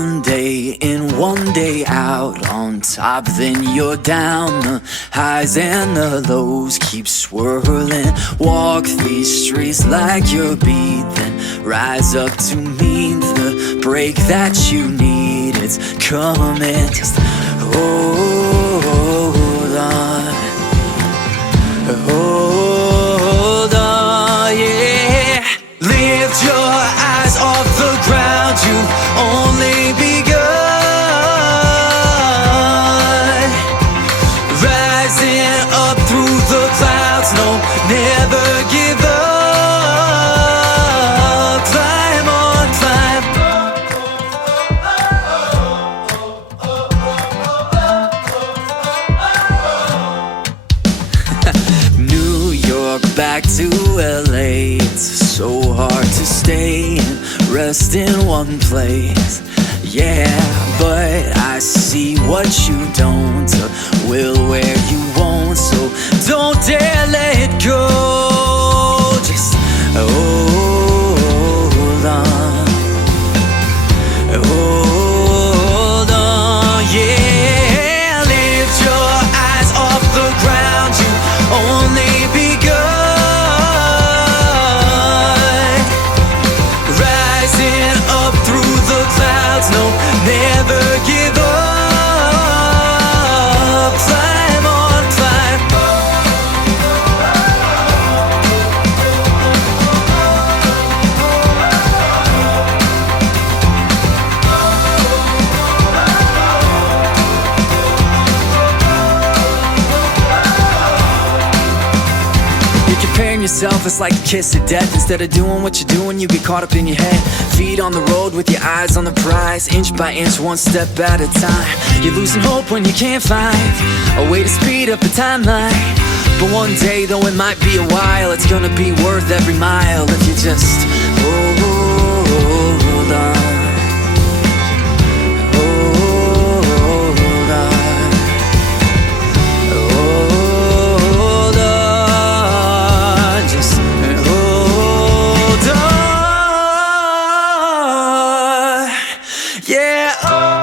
one day in, one day out, on top then you're down. The highs and the lows keep swirling. Walk these streets like you're beat, then rise up to meet the break that you need. It's coming, just hold on, hold on, yeah. Lift your eyes off the ground, you've only begun. Rising up through the clouds, no, never give up. Climb on, climb. New York back to LA, it's so hard to stay and rest in one place. Yeah, but I see what you don't, will where you won't, so don't dare let go. Just hold on, hold on, yeah. Lift your eyes off the ground, you only begun. Rising up through the clouds, no, never give up. Climb on, climb. You're comparing yourself, it's like a kiss of death. Instead of doing what you're doing, you get caught up in your head. Feet on the road with your eyes on the prize, inch by inch, one step at a time. You're losing hope when you can't find a way to speed up the timeline. But one day, though it might be a while, it's gonna be worth every mile if you just hold on, hold on, hold on, just hold on, yeah.